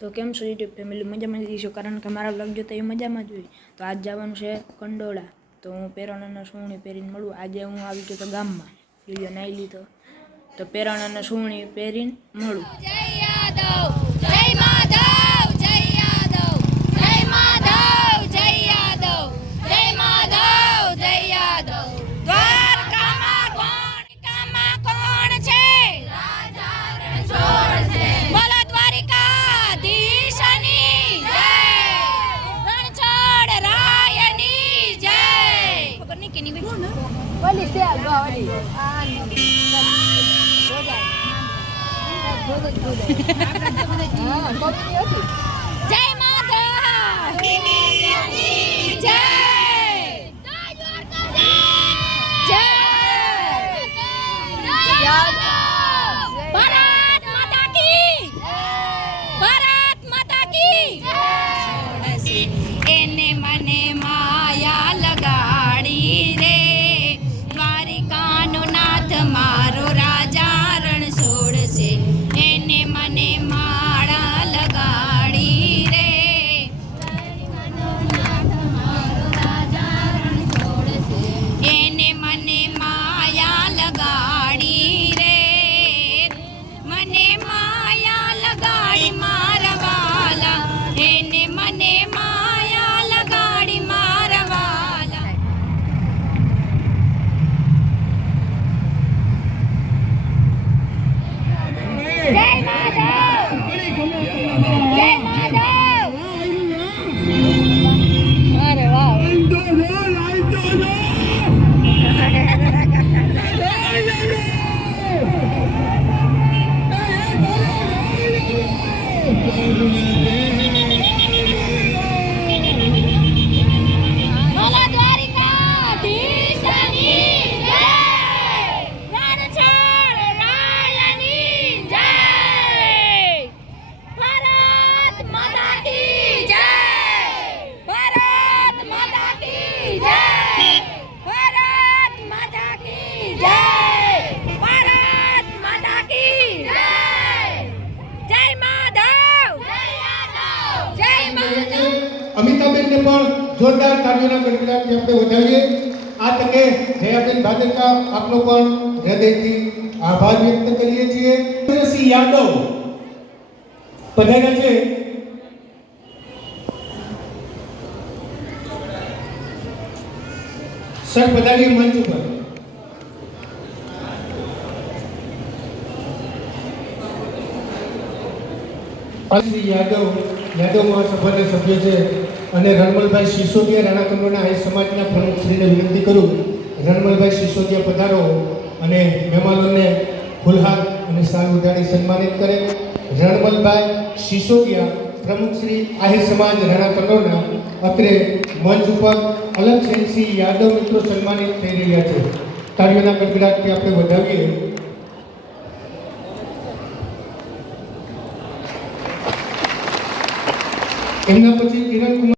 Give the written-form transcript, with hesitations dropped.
તો કેમ છો યુટ્યુબ ફેમિલી, મજામાં જઈશું કારણ કે મારા વ્લોગ જોતા એ મજામાં જ હોય. તો આજ જવાનું છે કંડોળા. તો હું પેરાણાના સુવણી પહેરીને મળું. આજે હું આવી ગયો તો ગામમાં, લીલો નાઈ લીધો તો પેરાણાના સુવણી પહેરીને મળું. જય યાદવ, જય માધવ, જય યાદવ, જય માધવ, જય યાદવ, જય માધવ, જય યાદવ. દ્વારકામાં કોણ છે? રાજા રણછોડ છે. બોલો દ્વારિકાધીશની જય, રણછોડ રાયની જય. ખબર નહીં કેની બોલી છે આગળ જય માધવ જય ભારત માતા કી, ભારત માતા કી. એને મને માયા લગાડી રે, દ્વારિકાનો નાથ મારો રાજા રણછોડ છે. એને મને માળા લગાડી રે, એને મને માયા લગાડી રે, મને માયા લગાડી મારા વાલા, એને મને માયા લગાડી મારા વાલા. જય માધવ, જય માધવ. અરે વાહ. બોલો દ્વારિકાધીશની જય, રણછોડ રાયની જય, ભારત માતા કી જય, ભારત માતા કી જય, ભારત માતા કી જય, ભારત માતા કી જય. જય માધવ, જય યાદવ, જય માધવ. અમિતાબેનને પણ જોરદાર તાળીઓના ગણગણાટથી આપણે વધાવીએ. આ તકે જયાબેન ભાદરકા આપનો પણ હૃદયથી આભાર વ્યક્ત કરીએ છીએ. સિંહ યાદવ પધાર્યા છે. સર પધારીએ મંચ ઉપર. શ્રી યાદવ મહાસભાના સભ્ય છે અને રણમલભાઈ સિસોદિયા રાણા કંડોળા આહિર સમાજના પ્રમુખશ્રીને વિનંતી કરું, રણમલભાઈ સિસોદિયા પધારો અને મહેમાનોને ફૂલહાર અને શાલ ઉડાડી સન્માનિત કરે. રણમલભાઈ સિસોદિયા પ્રમુખશ્રી આહિર સમાજ રાણા કંડોળા અત્રે મંચ ઉપર અલગસેનસિંહ યાદવ મિત્રો સન્માનિત થઈ રહ્યા છે. તાળીઓના ગડગડાટથી આપણે વધાવીએ. એમના પછી કિરણ કુમાર